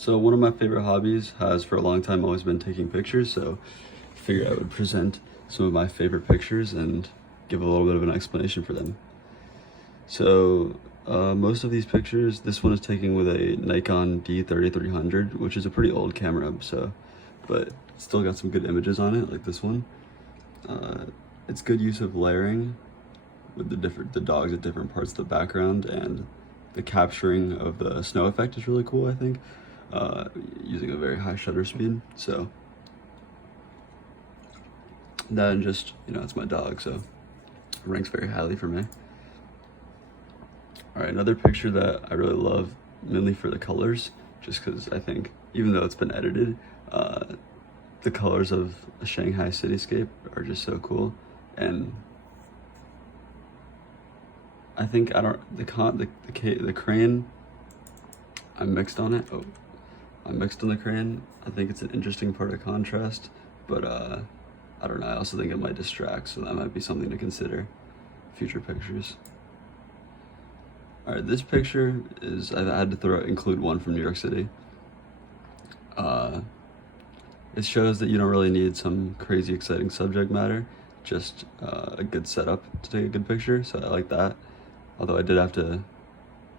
So one of my favorite hobbies has for a long time always been taking pictures, so I figured I would present some of my favorite pictures and give a little bit of an explanation for them. So most of these pictures, this one is taken with a Nikon D3300, which is a pretty old camera, but it's still got some good images on it, like this one. It's good use of layering with the dogs at different parts of the background, and the capturing of the snow effect is really cool, I think, using a very high shutter speed. So that, and just, it's my dog, so it ranks very highly for me. All right, another picture that I really love, mainly for the colors, just because I think, even though it's been edited, the colors of a Shanghai cityscape are just so cool. And I think, the crayon, I mixed on it. Oh, I mixed on the crayon. I think it's an interesting part of contrast, but I don't know, I also think it might distract, so that might be something to consider future pictures. All right, this picture is, I had to include one from New York City. It shows that you don't really need some crazy exciting subject matter, just a good setup to take a good picture, so I like that. Although I did have to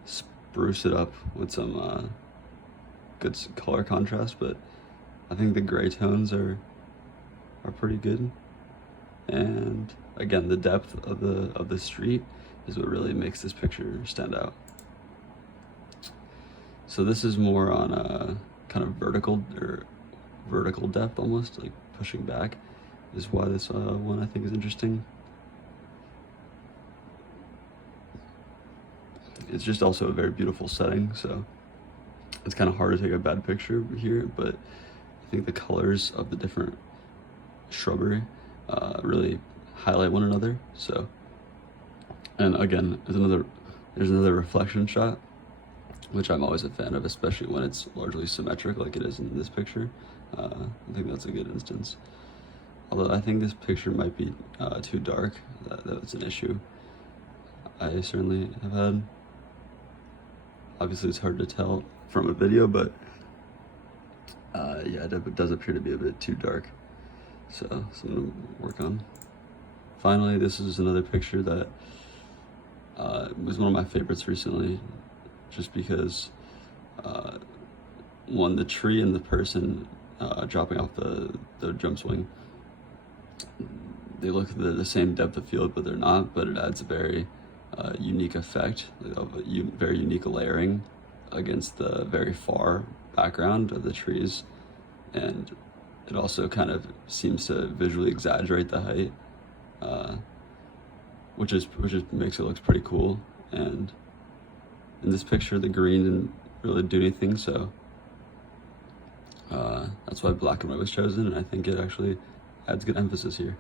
spruce it up with some good color contrast, but I think the gray tones are pretty good. And again, the depth of the street is what really makes this picture stand out. So this is more on a kind of vertical depth, almost like pushing back, is why this one I think is interesting. It's just also a very beautiful setting, so it's kind of hard to take a bad picture here, but I think the colors of the different shrubbery really highlight one another. So, and again, there's another reflection shot, which I'm always a fan of, especially when it's largely symmetric like it is in this picture. I think that's a good instance. Although I think this picture might be too dark. That's an issue I certainly have had. Obviously it's hard to tell from a video, but yeah, it does appear to be a bit too dark. So something to work on. Finally, this is another picture that was one of my favorites recently, just because one, the tree and the person dropping off the drum swing, they look the same depth of field, but they're not, but it adds a very unique effect of very unique layering against the very far background of the trees, and it also kind of seems to visually exaggerate the height, which makes it look pretty cool. And in this picture, the green didn't really do anything, so that's why black and white was chosen, and I think it actually adds good emphasis here.